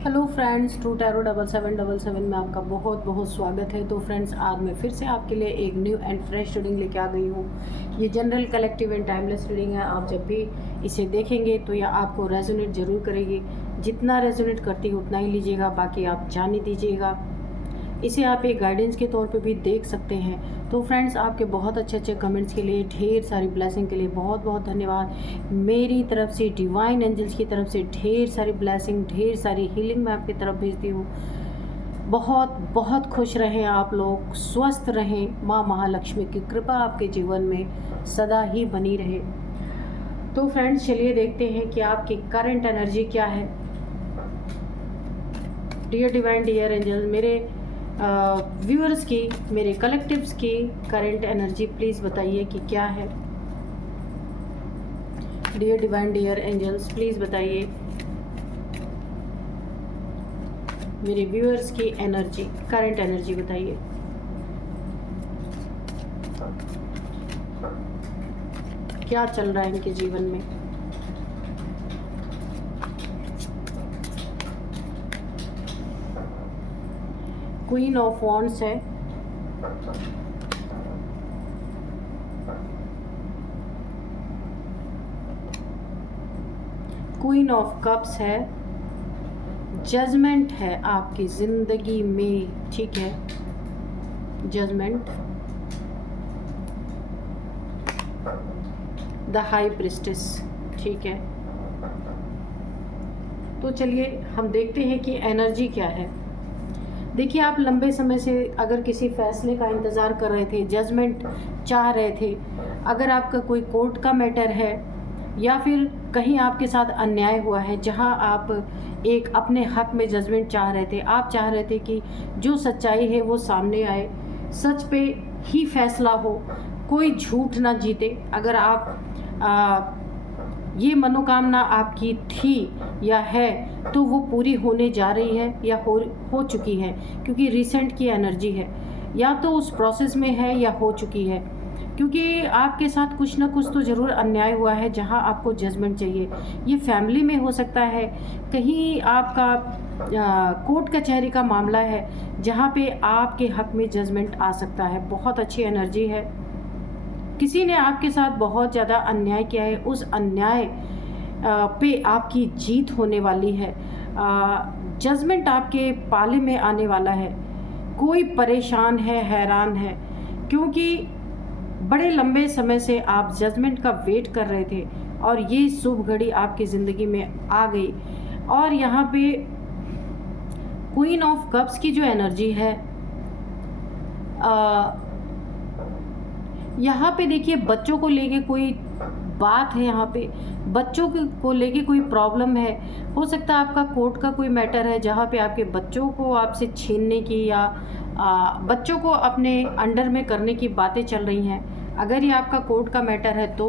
Hello friends, true tarot 7777 में आपका बहुत बहुत स्वागत है। तो फ्रेंड्स, आज मैं फिर से आपके लिए एक न्यू एंड फ्रेश रीडिंग लेके आ गई हूँ। ये general, collective and timeless reading है। आप जब भी इसे देखेंगे तो यह आपको रेजोनेट ज़रूर करेगी। जितना रेजोनेट करती है उतना ही लीजिएगा, बाकी आप जाने दीजिएगा। इसे आप एक गाइडेंस के तौर पे भी देख सकते हैं। तो फ्रेंड्स, आपके बहुत अच्छे अच्छे कमेंट्स के लिए, ढेर सारी ब्लेसिंग के लिए बहुत बहुत धन्यवाद। मेरी तरफ से, डिवाइन एंजल्स की तरफ से ढेर सारी ब्लेसिंग, ढेर सारी हीलिंग मैं आपकी तरफ भेजती हूँ। बहुत बहुत खुश रहें आप लोग, स्वस्थ रहें। माँ महालक्ष्मी की कृपा आपके जीवन में सदा ही बनी रहे। तो फ्रेंड्स, चलिए देखते हैं कि आपकी करंट एनर्जी क्या है। डियर डिवाइन, डियर एंजल, मेरे व्यूअर्स की, मेरे कलेक्टिव्स की करंट एनर्जी प्लीज़ बताइए कि क्या है। Dear divine, dear angels, please बताइए मेरे व्यूअर्स की एनर्जी, करंट एनर्जी बताइए। क्या चल रहा है इनके जीवन में। क्वीन ऑफ वॉन्ड्स है, क्वीन ऑफ कप्स है, जजमेंट है आपकी ज़िंदगी में, ठीक है, जजमेंट, द हाई प्रिस्टेस, ठीक है। तो चलिए हम देखते हैं कि एनर्जी क्या है। देखिए, आप लंबे समय से अगर किसी फैसले का इंतज़ार कर रहे थे, जजमेंट चाह रहे थे, अगर आपका कोई कोर्ट का मैटर है या फिर कहीं आपके साथ अन्याय हुआ है जहां आप एक अपने हक में जजमेंट चाह रहे थे, आप चाह रहे थे कि जो सच्चाई है वो सामने आए, सच पे ही फैसला हो, कोई झूठ ना जीते। अगर आप ये मनोकामना आपकी थी या है तो वो पूरी होने जा रही है या हो चुकी है, क्योंकि रिसेंट की एनर्जी है, या तो उस प्रोसेस में है या हो चुकी है। क्योंकि आपके साथ कुछ ना कुछ तो ज़रूर अन्याय हुआ है जहां आपको जजमेंट चाहिए। ये फैमिली में हो सकता है, कहीं आपका कोर्ट कचहरी का मामला है जहां पे आपके हक में जजमेंट आ सकता है। बहुत अच्छी एनर्जी है। किसी ने आपके साथ बहुत ज़्यादा अन्याय किया है, उस अन्याय पे आपकी जीत होने वाली है। जजमेंट आपके पाले में आने वाला है। कोई परेशान है, हैरान है, क्योंकि बड़े लंबे समय से आप जजमेंट का वेट कर रहे थे और ये शुभ घड़ी आपकी ज़िंदगी में आ गई। और यहाँ पे क्वीन ऑफ कप्स की जो एनर्जी है, यहाँ पे देखिए, बच्चों को लेके कोई बात है, यहाँ पे बच्चों को लेके कोई प्रॉब्लम है। हो सकता है आपका कोर्ट का कोई मैटर है जहाँ पे आपके बच्चों को आपसे छीनने की या बच्चों को अपने अंडर में करने की बातें चल रही हैं। अगर ये आपका कोर्ट का मैटर है तो,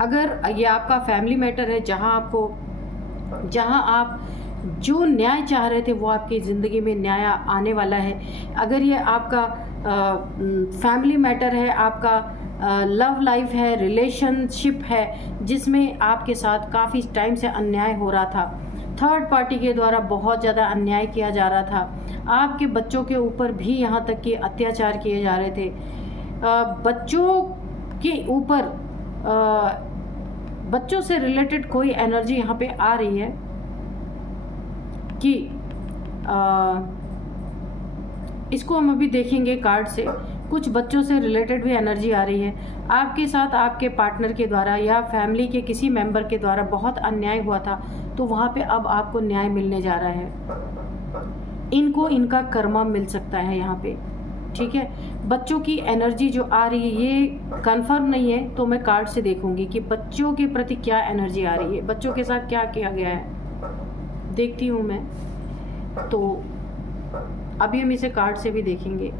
अगर ये आपका फैमिली मैटर है जहाँ आप जो न्याय चाह रहे थे वो आपकी ज़िंदगी में न्याय आने वाला है। अगर ये आपका फैमिली मैटर है, आपका लव लाइफ है, रिलेशनशिप है जिसमें आपके साथ काफ़ी टाइम से अन्याय हो रहा था, थर्ड पार्टी के द्वारा बहुत ज़्यादा अन्याय किया जा रहा था, आपके बच्चों के ऊपर भी यहाँ तक कि अत्याचार किए जा रहे थे, बच्चों के ऊपर, बच्चों से रिलेटेड कोई एनर्जी यहाँ पे आ रही है कि इसको हम अभी देखेंगे कार्ड से। कुछ बच्चों से रिलेटेड भी एनर्जी आ रही है। आपके साथ आपके पार्टनर के द्वारा या फैमिली के किसी मेंबर के द्वारा बहुत अन्याय हुआ था, तो वहाँ पे अब आपको न्याय मिलने जा रहा है। इनको इनका कर्मा मिल सकता है यहाँ पे, ठीक है। बच्चों की एनर्जी जो आ रही है ये कंफर्म नहीं है, तो मैं कार्ड से देखूंगी कि बच्चों के प्रति क्या एनर्जी आ रही है, बच्चों के साथ क्या किया गया है, देखती हूँ मैं। तो अभी हम इसे कार्ड से भी देखेंगे।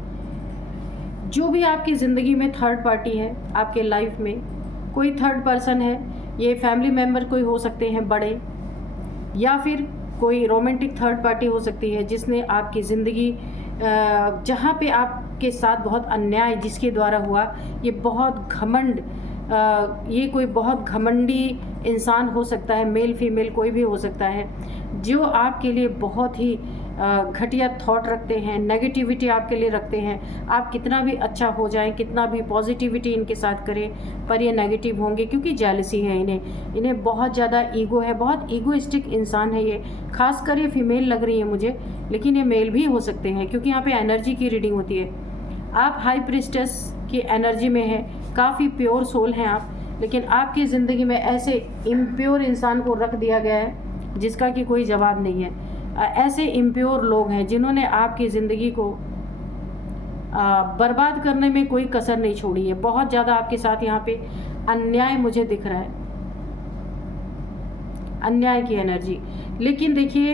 जो भी आपकी ज़िंदगी में थर्ड पार्टी है, आपके लाइफ में कोई थर्ड पर्सन है, ये फैमिली मेम्बर कोई हो सकते हैं बड़े, या फिर कोई रोमांटिक थर्ड पार्टी हो सकती है जिसने आपकी ज़िंदगी, जहाँ पे आपके साथ बहुत अन्याय जिसके द्वारा हुआ, ये बहुत घमंड, ये कोई बहुत घमंडी इंसान हो सकता है, मेल फीमेल कोई भी हो सकता है, जो आपके लिए बहुत ही घटिया थॉट रखते हैं, नेगेटिविटी आपके लिए रखते हैं। आप कितना भी अच्छा हो जाएं, कितना भी पॉजिटिविटी इनके साथ करें, पर ये नेगेटिव होंगे, क्योंकि जेलसी है इन्हें बहुत ज़्यादा ईगो है, बहुत ईगोइस्टिक इंसान है ये। खासकर ये फीमेल लग रही है मुझे, लेकिन ये मेल भी हो सकते हैं, क्योंकि यहाँ पे एनर्जी की रीडिंग होती है। आप हाई प्रिस्टेस की एनर्जी में हैं, काफ़ी प्योर सोल हैं आप, लेकिन आपकी ज़िंदगी में ऐसे इम्प्योर इंसान को रख दिया गया है जिसका कि कोई जवाब नहीं है। ऐसे इम्प्योर लोग हैं जिन्होंने आपकी ज़िंदगी को बर्बाद करने में कोई कसर नहीं छोड़ी है। बहुत ज़्यादा आपके साथ यहाँ पे अन्याय मुझे दिख रहा है, अन्याय की एनर्जी। लेकिन देखिए,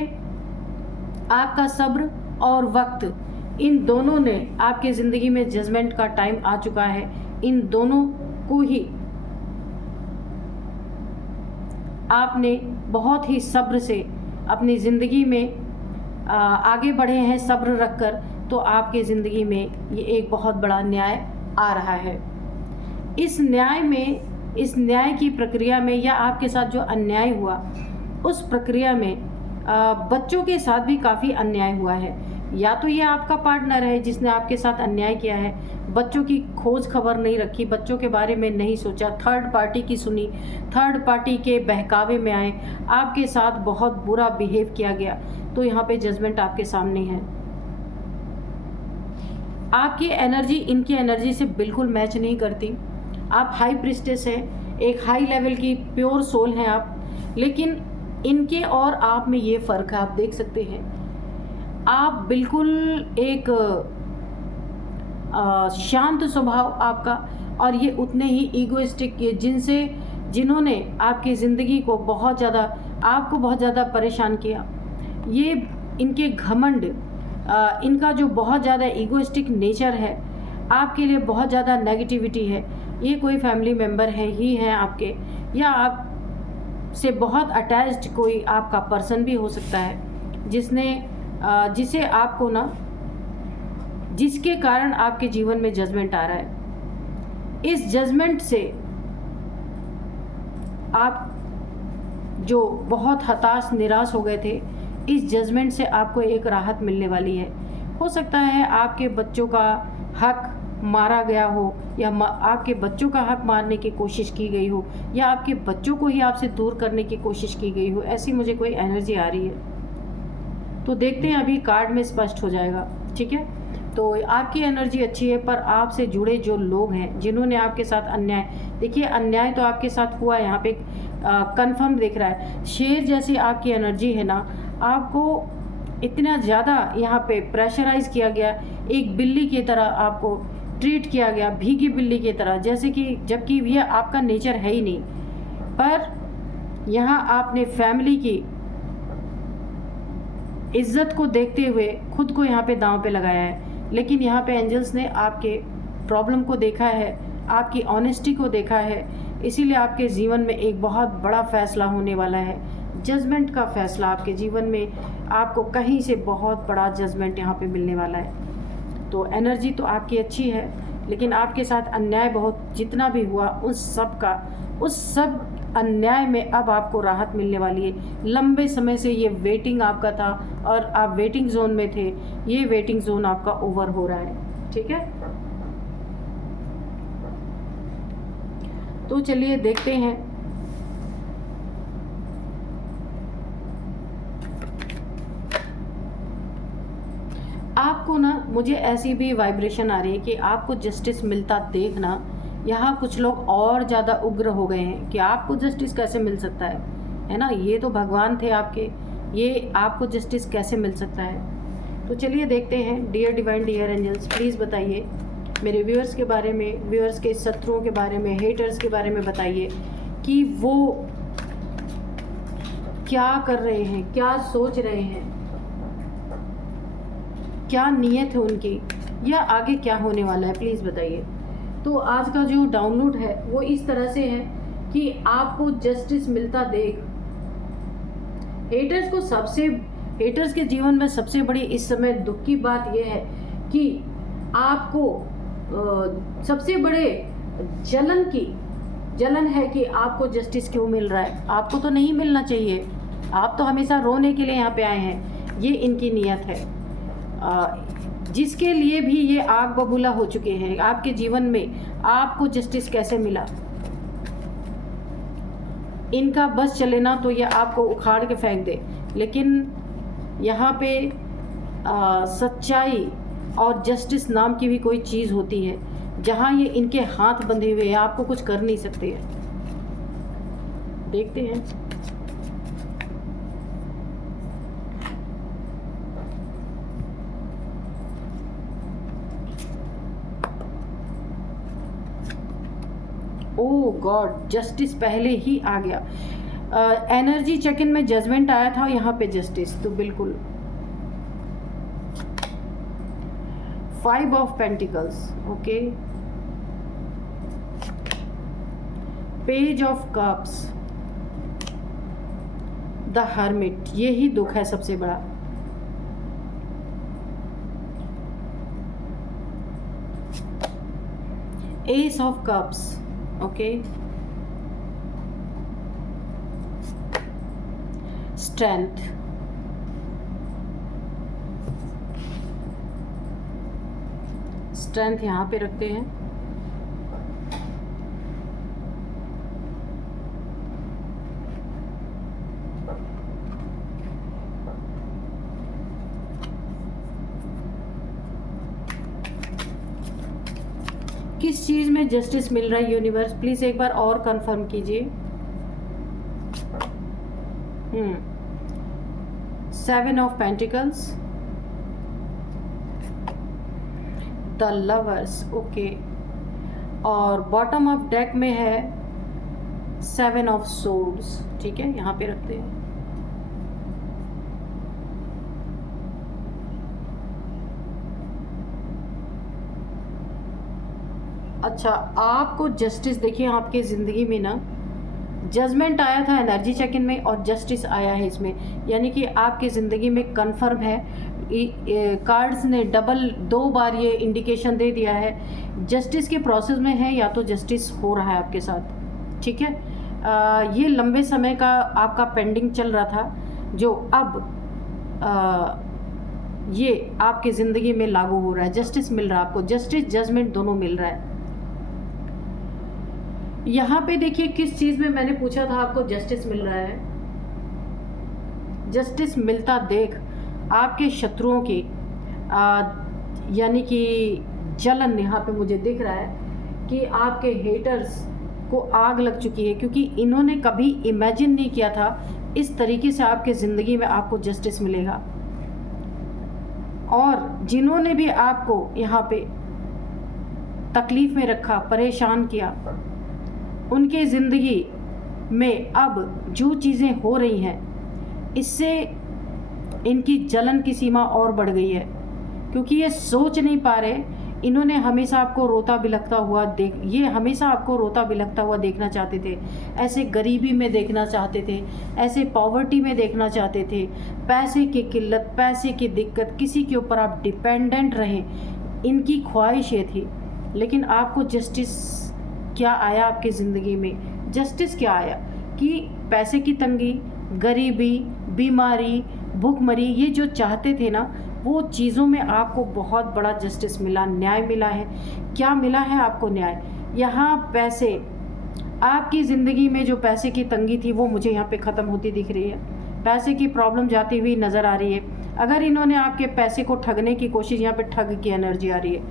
आपका सब्र और वक्त, इन दोनों ने आपके ज़िंदगी में जजमेंट का टाइम आ चुका है। इन दोनों को ही आपने बहुत ही सब्र से अपनी ज़िंदगी में आगे बढ़े हैं, सब्र रखकर, तो आपके ज़िंदगी में ये एक बहुत बड़ा न्याय आ रहा है। इस न्याय में, इस न्याय की प्रक्रिया में, या आपके साथ जो अन्याय हुआ उस प्रक्रिया में बच्चों के साथ भी काफ़ी अन्याय हुआ है। या तो ये आपका पार्टनर है जिसने आपके साथ अन्याय किया है, बच्चों की खोज खबर नहीं रखी, बच्चों के बारे में नहीं सोचा, थर्ड पार्टी की सुनी, थर्ड पार्टी के बहकावे में आए, आपके साथ बहुत बुरा बिहेव किया गया, तो यहाँ पे जजमेंट आपके सामने है। आपकी एनर्जी इनकी एनर्जी से बिल्कुल मैच नहीं करती। आप हाई प्रिस्टेस हैं, एक हाई लेवल की प्योर सोल हैं आप, लेकिन इनके और आप में ये फ़र्क है, आप देख सकते हैं। आप बिल्कुल एक शांत स्वभाव आपका, और ये उतने ही ईगोइस्टिक, ये जिन्होंने आपकी ज़िंदगी को बहुत ज़्यादा, आपको बहुत ज़्यादा परेशान किया, ये इनके घमंड, इनका जो बहुत ज़्यादा ईगोइस्टिक नेचर है, आपके लिए बहुत ज़्यादा नेगेटिविटी है। ये कोई फैमिली मेम्बर है ही है आपके, या आप से बहुत अटैच्ड कोई आपका पर्सन भी हो सकता है, जिसे आपको ना, जिसके कारण आपके जीवन में जजमेंट आ रहा है। इस जजमेंट से आप जो बहुत हताश निराश हो गए थे, इस जजमेंट से आपको एक राहत मिलने वाली है। हो सकता है आपके बच्चों का हक मारा गया हो, या आपके बच्चों का हक मारने की कोशिश की गई हो, या आपके बच्चों को ही आपसे दूर करने की कोशिश की गई हो, ऐसी मुझे कोई एनर्जी आ रही है। तो देखते हैं, अभी कार्ड में स्पष्ट हो जाएगा, ठीक है। तो आपकी एनर्जी अच्छी है, पर आपसे जुड़े जो लोग हैं जिन्होंने आपके साथ अन्याय, देखिए अन्याय तो आपके साथ हुआ है, यहाँ पे कंफर्म दिख रहा है। शेर जैसी आपकी एनर्जी है ना, आपको इतना ज़्यादा यहाँ पे प्रेशराइज किया गया, एक बिल्ली की तरह आपको ट्रीट किया गया, भीगी बिल्ली की तरह, जैसे कि, जबकि ये आपका नेचर है ही नहीं। पर यहाँ आपने फैमिली की इज्जत को देखते हुए खुद को यहाँ पे दांव पे लगाया है, लेकिन यहाँ पे एंजल्स ने आपके प्रॉब्लम को देखा है, आपकी ऑनेस्टी को देखा है, इसीलिए आपके जीवन में एक बहुत बड़ा फैसला होने वाला है, जजमेंट का फैसला आपके जीवन में। आपको कहीं से बहुत बड़ा जजमेंट यहाँ पे मिलने वाला है। तो एनर्जी तो आपकी अच्छी है, लेकिन आपके साथ अन्याय बहुत जितना भी हुआ, उस सब अन्याय में अब आपको राहत मिलने वाली है। लंबे समय से ये वेटिंग आपका था, और आप वेटिंग जोन में थे, ये वेटिंग जोन आपका ओवर हो रहा है, ठीक है। तो चलिए देखते हैं, आपको ना, मुझे ऐसी भी वाइब्रेशन आ रही है कि आपको जस्टिस मिलता देखना, यहाँ कुछ लोग और ज़्यादा उग्र हो गए हैं कि आपको जस्टिस कैसे मिल सकता है ना। ये तो भगवान थे आपके, ये आपको जस्टिस कैसे मिल सकता है। तो चलिए देखते हैं। Dear divine, dear angels, please बताइए मेरे व्यूअर्स के बारे में, व्यूअर्स के शत्रुओं के बारे में, हेटर्स के बारे में बताइए कि वो क्या कर रहे हैं, क्या सोच रहे हैं, क्या नीयत है उनकी, या आगे क्या होने वाला है, प्लीज़ बताइए। तो आज का जो डाउनलोड है वो इस तरह से है कि आपको जस्टिस मिलता देख, हेटर्स के जीवन में सबसे बड़ी इस समय दुख की बात यह है कि आपको सबसे बड़े जलन की जलन है कि आपको जस्टिस क्यों मिल रहा है, आपको तो नहीं मिलना चाहिए, आप तो हमेशा रोने के लिए यहाँ पे आए हैं, ये इनकी नीयत है। जिसके लिए भी ये आग बबूला हो चुके हैं आपके जीवन में, आपको जस्टिस कैसे मिला, इनका बस चले ना तो ये आपको उखाड़ के फेंक दे। लेकिन यहाँ पे सच्चाई और जस्टिस नाम की भी कोई चीज़ होती है, जहाँ ये इनके हाथ बंधे हुए हैं, आपको कुछ कर नहीं सकते हैं। देखते हैं। ओह गॉड, जस्टिस पहले ही आ गया। एनर्जी चेक इन में जजमेंट आया था, यहाँ पे जस्टिस, तो बिल्कुल। 5 of pentacles, okay. Page of cups, the hermit, ये ही दुख है सबसे बड़ा। S of cups, okay. Strength, strength यहाँ पे रखते हैं। किस चीज़ में जस्टिस मिल रहा है यूनिवर्स, प्लीज़ एक बार और कंफर्म कीजिए। 7 of pentacles, the lovers, okay. और बॉटम ऑफ डेक में है 7 ऑफ सोर्ड्स, ठीक है, यहाँ पे रखते हैं। अच्छा, आपको जस्टिस, देखिए आपके ज़िंदगी में ना जजमेंट आया था एनर्जी चेक इन में और जस्टिस आया है इसमें, यानी कि आपकी ज़िंदगी में कन्फर्म है। कार्ड्स ने डबल 2 बार ये इंडिकेशन दे दिया है, जस्टिस के प्रोसेस में है या तो जस्टिस हो रहा है आपके साथ, ठीक है। ये लंबे समय का आपका पेंडिंग चल रहा था, जो अब ये आपकी ज़िंदगी में लागू हो रहा है, जस्टिस मिल रहा है आपको, जस्टिस जजमेंट दोनों मिल रहा है। यहाँ पे देखिए किस चीज़ में मैंने पूछा था आपको जस्टिस मिल रहा है, जस्टिस मिलता देख आपके शत्रुओं की यानी कि जलन यहाँ पे मुझे दिख रहा है कि आपके हेटर्स को आग लग चुकी है, क्योंकि इन्होंने कभी इमेजिन नहीं किया था इस तरीके से आपके ज़िंदगी में आपको जस्टिस मिलेगा। और जिन्होंने भी आपको यहाँ पे तकलीफ़ में रखा, परेशान किया, उनके ज़िंदगी में अब जो चीज़ें हो रही हैं, इससे इनकी जलन की सीमा और बढ़ गई है, क्योंकि ये सोच नहीं पा रहे। इन्होंने हमेशा आपको रोता बिलखता हुआ ये हमेशा आपको रोता बिलखता हुआ देखना चाहते थे, ऐसे गरीबी में देखना चाहते थे, ऐसे पॉवर्टी में देखना चाहते थे, पैसे की किल्लत, पैसे की दिक्कत, किसी के ऊपर आप डिपेंडेंट रहें, इनकी ख्वाहिश ये थी। लेकिन आपको जस्टिस क्या आया आपकी ज़िंदगी में, जस्टिस क्या आया कि पैसे की तंगी, गरीबी, बीमारी, भूखमरी, ये जो चाहते थे ना, वो चीज़ों में आपको बहुत बड़ा जस्टिस मिला, न्याय मिला है। क्या मिला है आपको न्याय? यहाँ पैसे, आपकी ज़िंदगी में जो पैसे की तंगी थी वो मुझे यहाँ पे ख़त्म होती दिख रही है, पैसे की प्रॉब्लम जाती हुई नज़र आ रही है। अगर इन्होंने आपके पैसे को ठगने की कोशिश, यहाँ पे ठग की एनर्जी आ रही है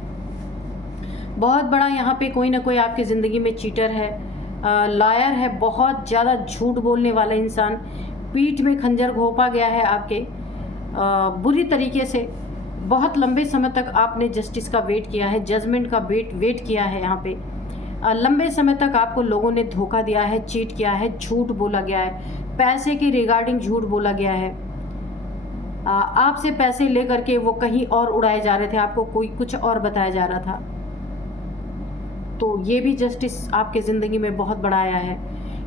बहुत बड़ा। यहाँ पे कोई ना कोई आपकी ज़िंदगी में चीटर है, लायर है, बहुत ज़्यादा झूठ बोलने वाला इंसान, पीठ में खंजर घोंपा गया है आपके बुरी तरीके से। बहुत लंबे समय तक आपने जस्टिस का वेट किया है, जजमेंट का वेट किया है। यहाँ पे लंबे समय तक आपको लोगों ने धोखा दिया है, चीट किया है, झूठ बोला गया है, पैसे के रिगार्डिंग झूठ बोला गया है। आपसे पैसे ले करके वो कहीं और उड़ाए जा रहे थे, आपको कोई कुछ और बताया जा रहा था। तो ये भी जस्टिस आपके ज़िंदगी में बहुत बड़ा आया है,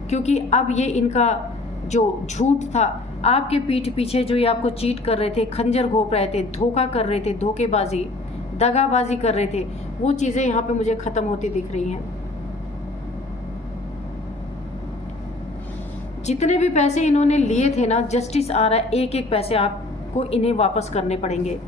क्योंकि अब ये इनका जो झूठ था, आपके पीठ पीछे जो ये आपको चीट कर रहे थे, खंजर घोंप रहे थे, धोखा कर रहे थे, धोखेबाजी, दगाबाजी कर रहे थे, वो चीज़ें यहाँ पे मुझे ख़त्म होती दिख रही हैं। जितने भी पैसे इन्होंने लिए थे ना, जस्टिस आ रहा है, एक एक पैसे आपको इन्हें वापस करने पड़ेंगे।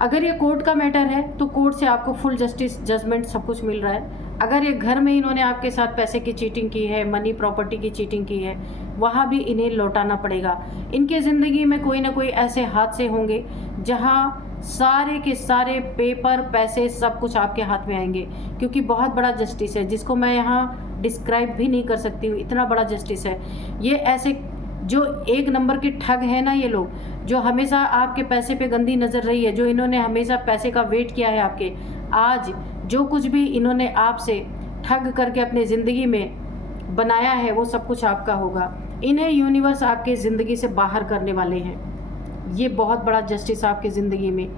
अगर ये कोर्ट का मैटर है तो कोर्ट से आपको फुल जस्टिस, जजमेंट सब कुछ मिल रहा है। अगर ये घर में इन्होंने आपके साथ पैसे की चीटिंग की है, मनी प्रॉपर्टी की चीटिंग की है, वहाँ भी इन्हें लौटाना पड़ेगा। इनके ज़िंदगी में कोई ना कोई ऐसे हादसे होंगे जहाँ सारे के सारे पेपर, पैसे, सब कुछ आपके हाथ में आएंगे, क्योंकि बहुत बड़ा जस्टिस है जिसको मैं यहाँ डिस्क्राइब भी नहीं कर सकती हूँ, इतना बड़ा जस्टिस है। ये ऐसे जो एक नंबर के ठग है ना, ये लोग जो हमेशा आपके पैसे पे गंदी नज़र रही है, जो इन्होंने हमेशा पैसे का वेट किया है आपके, आज जो कुछ भी इन्होंने आपसे ठग करके अपने ज़िंदगी में बनाया है वो सब कुछ आपका होगा। इन्हें यूनिवर्स आपके ज़िंदगी से बाहर करने वाले हैं। ये बहुत बड़ा जस्टिस आपके ज़िंदगी में,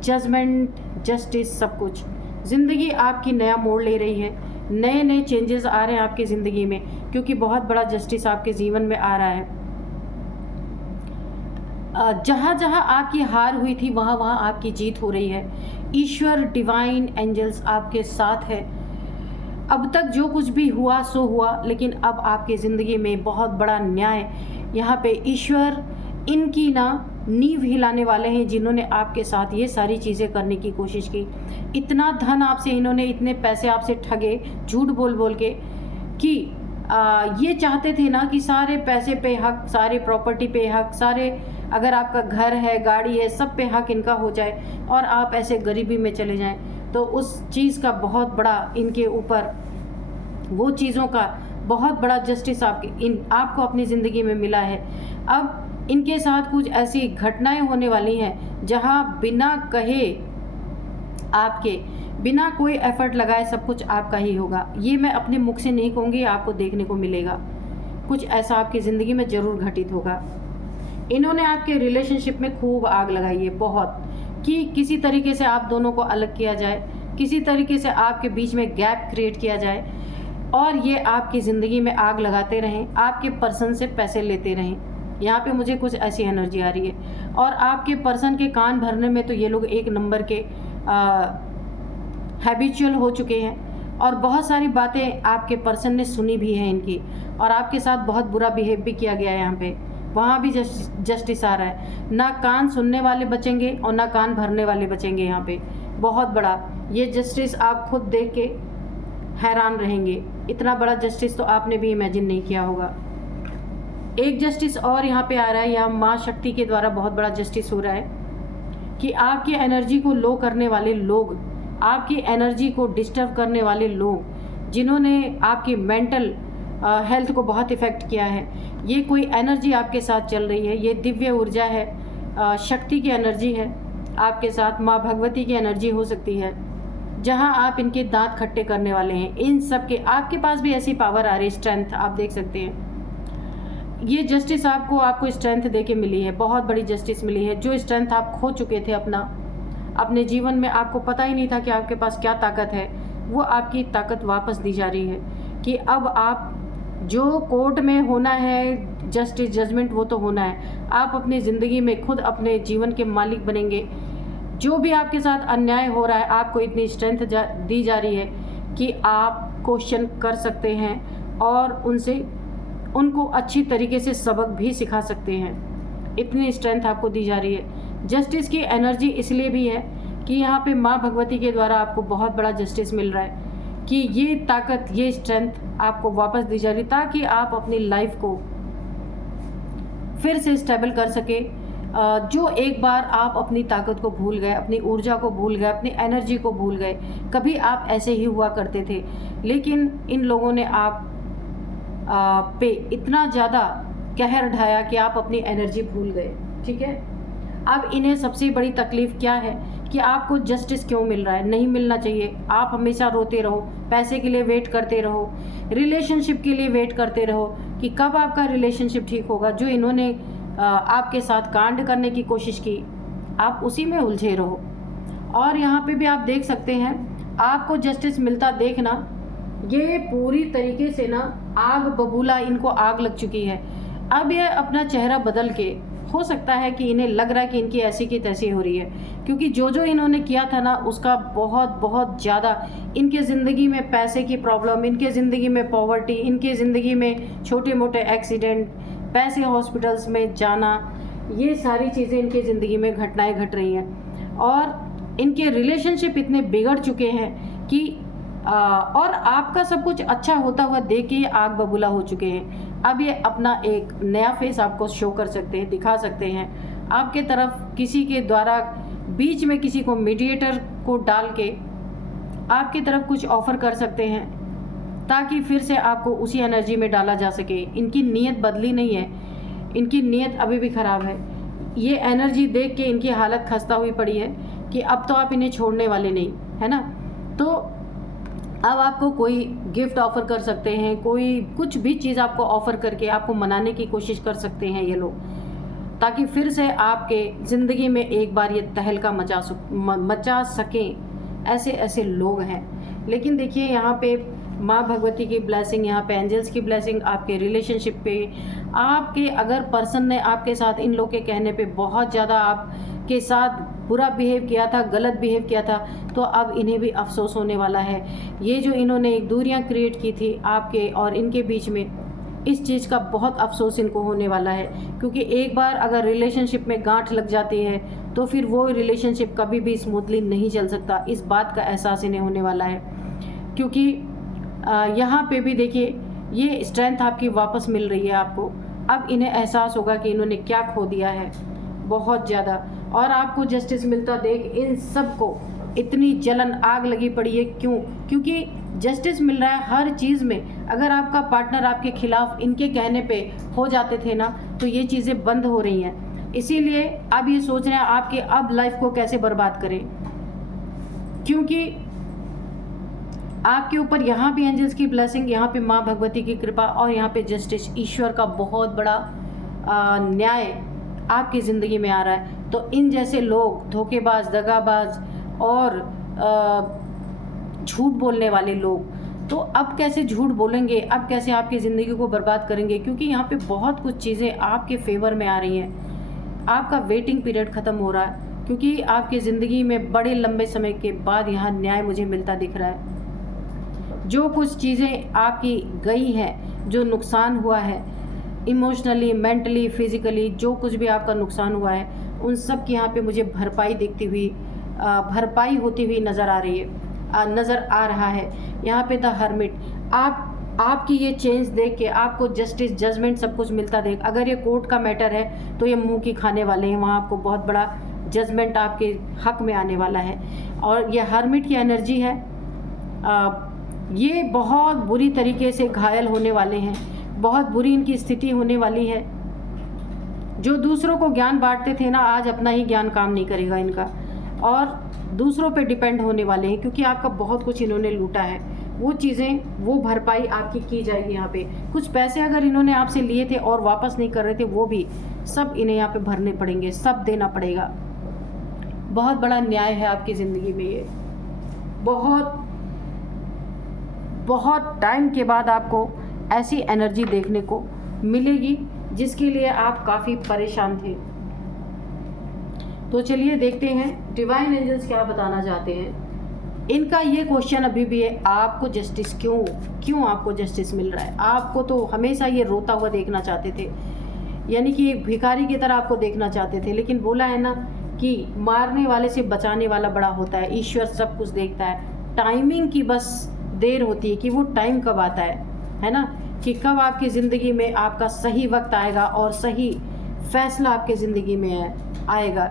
जजमेंट, जस्टिस, सब कुछ। ज़िंदगी आपकी नया मोड़ ले रही है, नए नए चेंजेस आ रहे हैं आपकी ज़िंदगी में, क्योंकि बहुत बड़ा जस्टिस आपके जीवन में आ रहा है। जहाँ जहाँ आपकी हार हुई थी वहाँ वहाँ आपकी जीत हो रही है। ईश्वर, डिवाइन एंजल्स आपके साथ है। अब तक जो कुछ भी हुआ सो हुआ, लेकिन अब आपके ज़िंदगी में बहुत बड़ा न्याय यहाँ पे ईश्वर इनकी ना नींव हिलाने वाले हैं, जिन्होंने आपके साथ ये सारी चीज़ें करने की कोशिश की। इतना धन आपसे इन्होंने, इतने पैसे आपसे ठगे झूठ बोल बोल के, कि ये चाहते थे ना कि सारे पैसे पे हक, सारे प्रॉपर्टी पे हक, सारे, अगर आपका घर है, गाड़ी है, सब पे हक इनका हो जाए और आप ऐसे गरीबी में चले जाएं। तो उस चीज़ का बहुत बड़ा इनके ऊपर, वो चीज़ों का बहुत बड़ा जस्टिस आपको अपनी ज़िंदगी में मिला है। अब इनके साथ कुछ ऐसी घटनाएं होने वाली हैं जहां बिना कहे, आपके बिना कोई एफर्ट लगाए सब कुछ आपका ही होगा। ये मैं अपने मुख से नहीं कहूँगी, आपको देखने को मिलेगा। कुछ ऐसा आपकी ज़िंदगी में ज़रूर घटित होगा। इन्होंने आपके रिलेशनशिप में खूब आग लगाई है, बहुत, कि किसी तरीके से आप दोनों को अलग किया जाए, किसी तरीके से आपके बीच में गैप क्रिएट किया जाए, और ये आपकी ज़िंदगी में आग लगाते रहें, आपके पर्सन से पैसे लेते रहें। यहाँ पे मुझे कुछ ऐसी एनर्जी आ रही है। और आपके पर्सन के कान भरने में तो ये लोग एक नंबर के हैबिचुअल हो चुके हैं, और बहुत सारी बातें आपके पर्सन ने सुनी भी हैं इनकी, और आपके साथ बहुत बुरा बिहेव भी किया गया है यहाँ पे। वहाँ भी जस्टिस आ रहा है। ना कान सुनने वाले बचेंगे और ना कान भरने वाले बचेंगे यहाँ पे। बहुत बड़ा ये जस्टिस, आप खुद देख के हैरान रहेंगे। इतना बड़ा जस्टिस तो आपने भी इमेजिन नहीं किया होगा। एक जस्टिस और यहाँ पे आ रहा है, या माँ शक्ति के द्वारा बहुत बड़ा जस्टिस हो रहा है कि आपकी एनर्जी को लो करने वाले लोग, आपकी एनर्जी को डिस्टर्ब करने वाले लोग, जिन्होंने आपकी मेंटल हेल्थ को बहुत इफ़ेक्ट किया है, ये कोई एनर्जी आपके साथ चल रही है। ये दिव्य ऊर्जा है, शक्ति की एनर्जी है आपके साथ, माँ भगवती की एनर्जी हो सकती है, जहाँ आप इनके दांत खट्टे करने वाले हैं। इन सब के आपके पास भी ऐसी पावर आ रही है, स्ट्रेंथ, आप देख सकते हैं। ये जस्टिस आपको स्ट्रेंथ देके मिली है, बहुत बड़ी जस्टिस मिली है। जो स्ट्रेंथ आप खो चुके थे अपने जीवन में, आपको पता ही नहीं था कि आपके पास क्या ताकत है, वो आपकी ताकत वापस दी जा रही है। कि अब आप जो कोर्ट में होना है, जस्टिस, जजमेंट, वो तो होना है। आप अपनी ज़िंदगी में खुद अपने जीवन के मालिक बनेंगे। जो भी आपके साथ अन्याय हो रहा है, आपको इतनी स्ट्रेंथ दी जा रही है कि आप क्वेश्चन कर सकते हैं और उनको अच्छी तरीके से सबक भी सिखा सकते हैं। इतनी स्ट्रेंथ आपको दी जा रही है। जस्टिस की एनर्जी इसलिए भी है कि यहाँ पे माँ भगवती के द्वारा आपको बहुत बड़ा जस्टिस मिल रहा है, कि ये ताकत, ये स्ट्रेंथ आपको वापस दी जा रही है, ताकि आप अपनी लाइफ को फिर से स्टेबल कर सके। जो एक बार आप अपनी ताकत को भूल गए, अपनी ऊर्जा को भूल गए, अपनी एनर्जी को भूल गए, कभी आप ऐसे ही हुआ करते थे, लेकिन इन लोगों ने आप पे इतना ज़्यादा कहर ढाया कि आप अपनी एनर्जी भूल गए। ठीक है, अब इन्हें सबसे बड़ी तकलीफ़ क्या है कि आपको जस्टिस क्यों मिल रहा है, नहीं मिलना चाहिए। आप हमेशा रोते रहो, पैसे के लिए वेट करते रहो, रिलेशनशिप के लिए वेट करते रहो कि कब आपका रिलेशनशिप ठीक होगा। जो इन्होंने आपके साथ कांड करने की कोशिश की, आप उसी में उलझे रहो। और यहाँ पे भी आप देख सकते हैं, आपको जस्टिस मिलता देखना, ये पूरी तरीके से ना आग बबूला, इनको आग लग चुकी है। अब ये अपना चेहरा बदल के हो सकता है कि इन्हें लग रहा है कि इनकी ऐसी की तैसी हो रही है, क्योंकि जो जो इन्होंने किया था ना उसका बहुत बहुत ज़्यादा इनके ज़िंदगी में पैसे की प्रॉब्लम, इनके ज़िंदगी में पॉवर्टी, इनके ज़िंदगी में छोटे मोटे एक्सीडेंट, पैसे हॉस्पिटल्स में जाना, ये सारी चीज़ें इनके ज़िंदगी में घटनाएं घट रही हैं। और इनके रिलेशनशिप इतने बिगड़ चुके हैं कि और आपका सब कुछ अच्छा होता हुआ देख के आग बबूला हो चुके हैं। अब ये अपना एक नया फेस आपको शो कर सकते हैं, दिखा सकते हैं। आपके तरफ किसी के द्वारा बीच में किसी को मीडिएटर को डाल के आपकी तरफ कुछ ऑफ़र कर सकते हैं ताकि फिर से आपको उसी एनर्जी में डाला जा सके। इनकी नीयत बदली नहीं है, इनकी नीयत अभी भी ख़राब है। ये एनर्जी देख के इनकी हालत खस्ता हुई पड़ी है कि अब तो आप इन्हें छोड़ने वाले नहीं, है ना। तो अब आपको कोई गिफ्ट ऑफ़र कर सकते हैं, कोई कुछ भी चीज़ आपको ऑफ़र करके आपको मनाने की कोशिश कर सकते हैं ये लोग, ताकि फिर से आपके ज़िंदगी में एक बार ये तहलका मचा सकें। ऐसे ऐसे लोग हैं। लेकिन देखिए यहाँ पे माँ भगवती की ब्लेसिंग, यहाँ पे एंजल्स की ब्लेसिंग आपके रिलेशनशिप पे, आपके अगर पर्सन ने आपके साथ इन लोग के कहने पे बहुत ज़्यादा आपके साथ बुरा बिहेव किया था, गलत बिहेव किया था, तो अब इन्हें भी अफसोस होने वाला है। ये जो इन्होंने एक दूरियां क्रिएट की थी आपके और इनके बीच में, इस चीज़ का बहुत अफसोस इनको होने वाला है। क्योंकि एक बार अगर रिलेशनशिप में गांठ लग जाती है तो फिर वो रिलेशनशिप कभी भी स्मूथली नहीं चल सकता। इस बात का एहसास इन्हें होने वाला है। क्योंकि यहाँ पे भी देखिए ये स्ट्रेंथ आपकी वापस मिल रही है आपको। अब इन्हें एहसास होगा कि इन्होंने क्या खो दिया है बहुत ज़्यादा। और आपको जस्टिस मिलता देख इन सब को इतनी जलन आग लगी पड़ी है। क्यों? क्योंकि जस्टिस मिल रहा है हर चीज़ में। अगर आपका पार्टनर आपके खिलाफ इनके कहने पे हो जाते थे ना, तो ये चीज़ें बंद हो रही हैं। इसीलिए अब ये सोच रहे हैं आपके अब लाइफ को कैसे बर्बाद करें, क्योंकि आपके ऊपर यहाँ भी एंजल्स की ब्लेसिंग, यहाँ पे माँ भगवती की कृपा और यहाँ पे जस्टिस, ईश्वर का बहुत बड़ा न्याय आपकी ज़िंदगी में आ रहा है। तो इन जैसे लोग, धोखेबाज, दगाबाज और झूठ बोलने वाले लोग, तो अब कैसे झूठ बोलेंगे, अब कैसे आपकी ज़िंदगी को बर्बाद करेंगे। क्योंकि यहाँ पे बहुत कुछ चीज़ें आपके फेवर में आ रही हैं। आपका वेटिंग पीरियड ख़त्म हो रहा है, क्योंकि आपकी ज़िंदगी में बड़े लंबे समय के बाद यहाँ न्याय मुझे मिलता दिख रहा है। जो कुछ चीज़ें आपकी गई हैं, जो नुकसान हुआ है इमोशनली, मेंटली, फिज़िकली, जो कुछ भी आपका नुकसान हुआ है, उन सब की यहाँ पे मुझे भरपाई दिखती हुई, भरपाई होती हुई नज़र आ रही है, नज़र आ रहा है। यहाँ पे द हर्मिट, आपकी ये चेंज देख के आपको जस्टिस, जजमेंट सब कुछ मिलता देख। अगर ये कोर्ट का मैटर है तो ये मुंह की खाने वाले हैं, वहाँ आपको बहुत बड़ा जजमेंट आपके हक में आने वाला है। और ये हर्मिट की एनर्जी है, ये बहुत बुरी तरीके से घायल होने वाले हैं, बहुत बुरी इनकी स्थिति होने वाली है। जो दूसरों को ज्ञान बांटते थे ना, आज अपना ही ज्ञान काम नहीं करेगा इनका, और दूसरों पे डिपेंड होने वाले हैं। क्योंकि आपका बहुत कुछ इन्होंने लूटा है, वो चीज़ें, वो भरपाई आपकी की जाएगी। यहाँ पे कुछ पैसे अगर इन्होंने आपसे लिए थे और वापस नहीं कर रहे थे, वो भी सब इन्हें यहाँ पे भरने पड़ेंगे, सब देना पड़ेगा। बहुत बड़ा न्याय है आपकी ज़िंदगी में। ये बहुत टाइम के बाद आपको ऐसी एनर्जी देखने को मिलेगी जिसके लिए आप काफ़ी परेशान थे। तो चलिए देखते हैं डिवाइन एंजल्स क्या बताना चाहते हैं। इनका ये क्वेश्चन अभी भी है, आपको जस्टिस क्यों आपको जस्टिस मिल रहा है। आपको तो हमेशा ये रोता हुआ देखना चाहते थे, यानी कि एक भिखारी की तरह आपको देखना चाहते थे। लेकिन बोला है ना कि मारने वाले से बचाने वाला बड़ा होता है। ईश्वर सब कुछ देखता है, टाइमिंग की बस देर होती है कि वो टाइम कब आता है ना, कि कब आपकी ज़िंदगी में आपका सही वक्त आएगा और सही फैसला आपके ज़िंदगी में आएगा।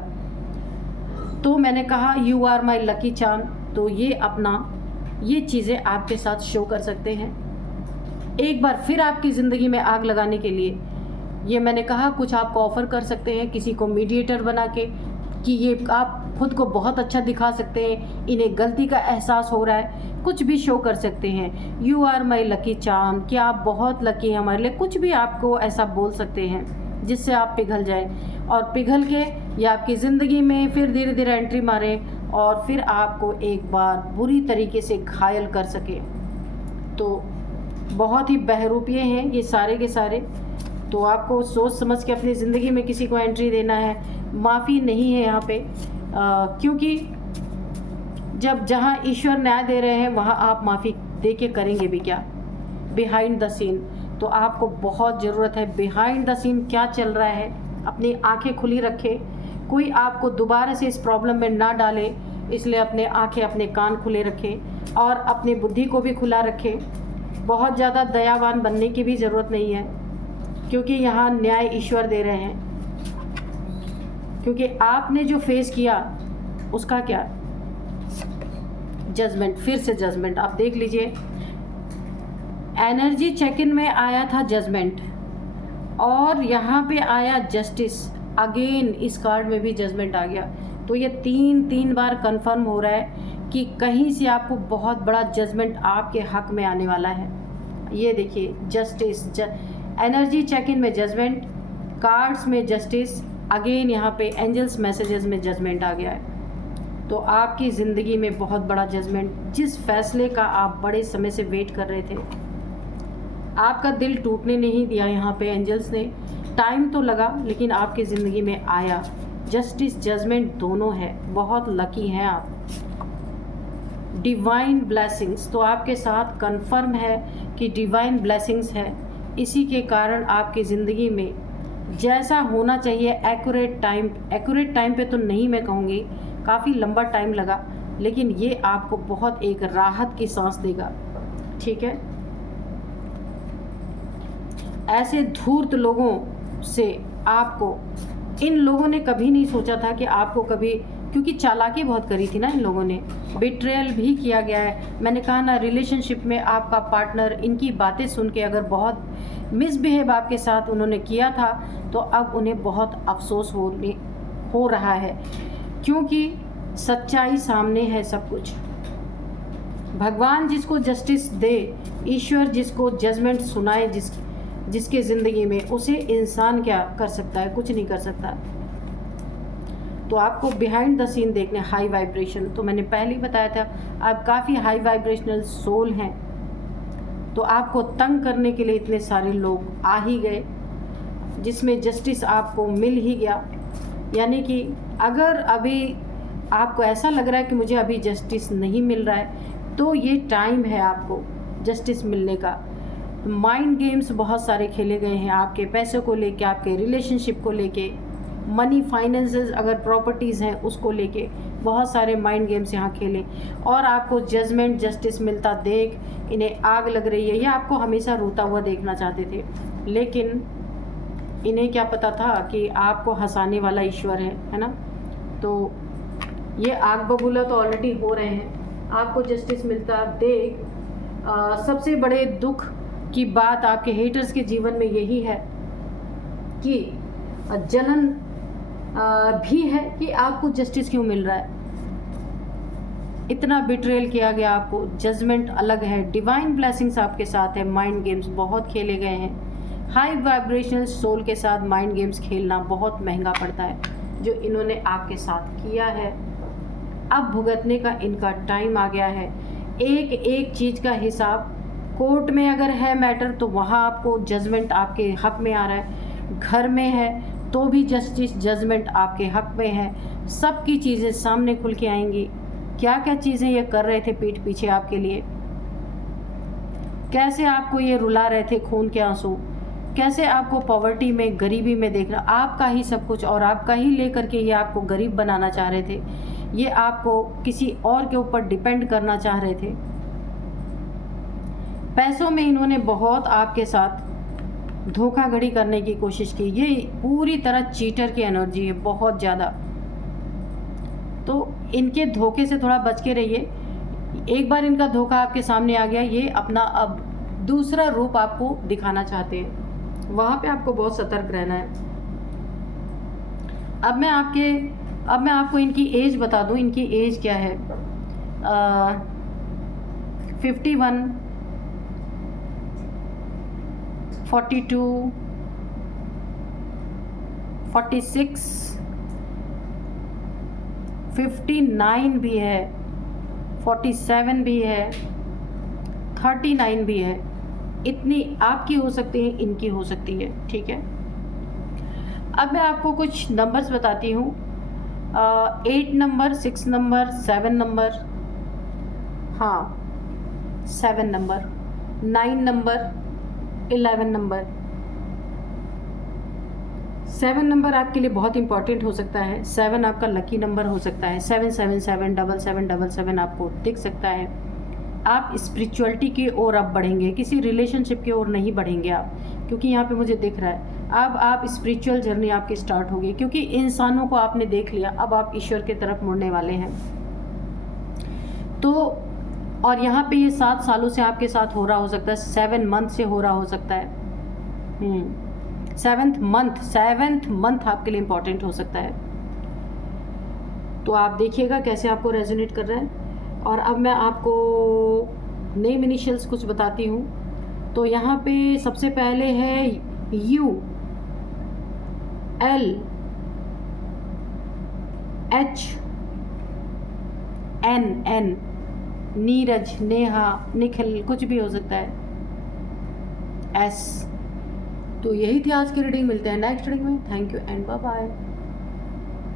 तो मैंने कहा you are my lucky charm, तो ये चीज़ें आपके साथ शो कर सकते हैं। एक बार फिर आपकी ज़िंदगी में आग लगाने के लिए ये मैंने कहा कुछ आपको ऑफ़र कर सकते हैं, किसी को मीडिएटर बना के, कि ये आप खुद को बहुत अच्छा दिखा सकते हैं, इन्हें गलती का एहसास हो रहा है, कुछ भी शो कर सकते हैं। You are my lucky charm, कि आप बहुत लकी हैं हमारे लिए, कुछ भी आपको ऐसा बोल सकते हैं जिससे आप पिघल जाएं, और पिघल के या आपकी ज़िंदगी में फिर धीरे धीरे एंट्री मारें और फिर आपको एक बार बुरी तरीके से घायल कर सके। तो बहुत ही बहरूपिये हैं ये सारे के सारे। तो आपको सोच समझ के अपनी ज़िंदगी में किसी को एंट्री देना है। माफ़ी नहीं है यहाँ पे, क्योंकि जब जहाँ ईश्वर न्याय दे रहे हैं वहाँ आप माफ़ी दे के करेंगे भी क्या। बिहाइंड द सीन तो आपको बहुत ज़रूरत है, बिहाइंड द सीन क्या चल रहा है अपनी आंखें खुली रखें। कोई आपको दोबारा से इस प्रॉब्लम में ना डाले, इसलिए अपने आंखें अपने कान खुले रखें और अपनी बुद्धि को भी खुला रखें। बहुत ज़्यादा दयावान बनने की भी ज़रूरत नहीं है, क्योंकि यहाँ न्याय ईश्वर दे रहे हैं। क्योंकि आपने जो फेस किया उसका क्या, जजमेंट, फिर से जजमेंट। आप देख लीजिए, एनर्जी चेक इन में आया था जजमेंट और यहाँ पे आया जस्टिस। अगेन इस कार्ड में भी जजमेंट आ गया। तो ये तीन बार कंफर्म हो रहा है कि कहीं से आपको बहुत बड़ा जजमेंट आपके हक में आने वाला है। ये देखिए, जस्टिस, एनर्जी चेक इन में जजमेंट, कार्ड्स में जस्टिस, अगेन यहाँ पे एंजल्स मैसेजेस में जजमेंट आ गया है। तो आपकी ज़िंदगी में बहुत बड़ा जजमेंट, जिस फैसले का आप बड़े समय से वेट कर रहे थे, आपका दिल टूटने नहीं दिया यहाँ पे एंजल्स ने। टाइम तो लगा लेकिन आपकी ज़िंदगी में आया। जस्टिस जजमेंट दोनों है, बहुत लकी हैं आप। डिवाइन ब्लेसिंग्स तो आपके साथ कंफर्म है कि डिवाइन ब्लेसिंग्स है। इसी के कारण आपकी ज़िंदगी में जैसा होना चाहिए एक्यूरेट टाइम पे तो नहीं मैं कहूँगी, काफ़ी लंबा टाइम लगा, लेकिन ये आपको बहुत एक राहत की सांस देगा। ठीक है, ऐसे धूर्त लोगों से आपको, इन लोगों ने कभी नहीं सोचा था कि आपको कभी, क्योंकि चालाकी बहुत करी थी ना इन लोगों ने, बिट्रेयल भी किया गया है। मैंने कहा ना, रिलेशनशिप में आपका पार्टनर इनकी बातें सुन के अगर बहुत मिसबिहेव आपके साथ उन्होंने किया था तो अब उन्हें बहुत अफसोस हो रहा है, क्योंकि सच्चाई सामने है सब कुछ। भगवान जिसको जस्टिस दे, ईश्वर जिसको जजमेंट सुनाए, जिसके ज़िंदगी में, उसे इंसान क्या कर सकता है, कुछ नहीं कर सकता। तो आपको बिहाइंड द सीन देखने, हाई वाइब्रेशन, तो मैंने पहले ही बताया था आप काफ़ी हाई वाइब्रेशनल सोल हैं। तो आपको तंग करने के लिए इतने सारे लोग आ ही गए, जिसमें जस्टिस आपको मिल ही गया। यानी कि अगर अभी आपको ऐसा लग रहा है कि मुझे अभी जस्टिस नहीं मिल रहा है, तो ये टाइम है आपको जस्टिस मिलने का। माइंड गेम्स बहुत सारे खेले गए हैं आपके पैसों को लेके, आपके रिलेशनशिप को लेके, मनी, फाइनेंसेस, अगर प्रॉपर्टीज़ हैं उसको लेके बहुत सारे माइंड गेम्स यहाँ खेले, और आपको जजमेंट, जस्टिस मिलता देख इन्हें आग लग रही है। ये आपको हमेशा रोता हुआ देखना चाहते थे, लेकिन इन्हें क्या पता था कि आपको हंसाने वाला ईश्वर है ना। तो ये आग बबूला तो ऑलरेडी हो रहे हैं। आपको जस्टिस मिलता देख सबसे बड़े दुख की बात आपके हेटर्स के जीवन में यही है कि जलन भी है कि आपको जस्टिस क्यों मिल रहा है, इतना बिट्रेल किया गया आपको। जजमेंट अलग है, डिवाइन ब्लेसिंग्स आपके साथ है। माइंड गेम्स बहुत खेले गए हैं। हाई वाइब्रेशनल सोल के साथ माइंड गेम्स खेलना बहुत महंगा पड़ता है, जो इन्होंने आपके साथ किया है। अब भुगतने का इनका टाइम आ गया है। एक एक चीज़ का हिसाब, कोर्ट में अगर है मैटर तो वहाँ आपको जजमेंट आपके हक में आ रहा है, घर में है तो भी जस्टिस जजमेंट आपके हक में है। सब की चीज़ें सामने खुल के आएंगी। क्या क्या चीज़ें ये कर रहे थे पीठ पीछे आपके लिए, कैसे आपको ये रुला रहे थे खून के आंसू, कैसे आपको पॉवर्टी में, गरीबी में देखना, आपका ही सब कुछ और आपका ही लेकर के ये आपको गरीब बनाना चाह रहे थे। ये आपको किसी और के ऊपर डिपेंड करना चाह रहे थे। पैसों में इन्होंने बहुत आपके साथ धोखाधड़ी करने की कोशिश की। ये पूरी तरह चीटर की एनर्जी है, बहुत ज़्यादा। तो इनके धोखे से थोड़ा बच के रहिए। एक बार इनका धोखा आपके सामने आ गया, ये अपना अब दूसरा रूप आपको दिखाना चाहते हैं, वहाँ पे आपको बहुत सतर्क रहना है। अब मैं आपको इनकी एज बता दूँ। इनकी एज क्या है, 51, 42, 46, 59 भी है, 47 भी है, 39 भी है। इतनी आपकी हो सकती है, इनकी हो सकती है, ठीक है। अब मैं आपको कुछ नंबर्स बताती हूँ। 8 नंबर, 6 नंबर, 7 नंबर, हाँ 7 नंबर, 9 नंबर, 11 नंबर। 7 नंबर आपके लिए बहुत इंपॉर्टेंट हो सकता है। 7 आपका लकी नंबर हो सकता है। 777 7777 आपको दिख सकता है। आप स्पिरिचुअलिटी की ओर अब बढ़ेंगे, किसी रिलेशनशिप की ओर नहीं बढ़ेंगे आप, क्योंकि यहाँ पे मुझे दिख रहा है अब आप स्पिरिचुअल जर्नी आपकी स्टार्ट होगी, क्योंकि इंसानों को आपने देख लिया, अब आप ईश्वर की तरफ मुड़ने वाले हैं। तो और यहाँ पे ये 7 सालों से आपके साथ हो रहा हो सकता है, 7 मंथ से हो रहा हो सकता है। 7th मंथ आपके लिए इम्पॉर्टेंट हो सकता है। तो आप देखिएगा कैसे आपको रेजोनेट कर रहा है। और अब मैं आपको नेम इनिशियल्स कुछ बताती हूँ। तो यहाँ पे सबसे पहले है U, L, H, N, Neeraj, Neha, Nikhil, कुछ भी हो सकता है, S। तो यही थी आज की रीडिंग। मिलते हैं नेक्स्ट रीडिंग में। Thank you and bye bye.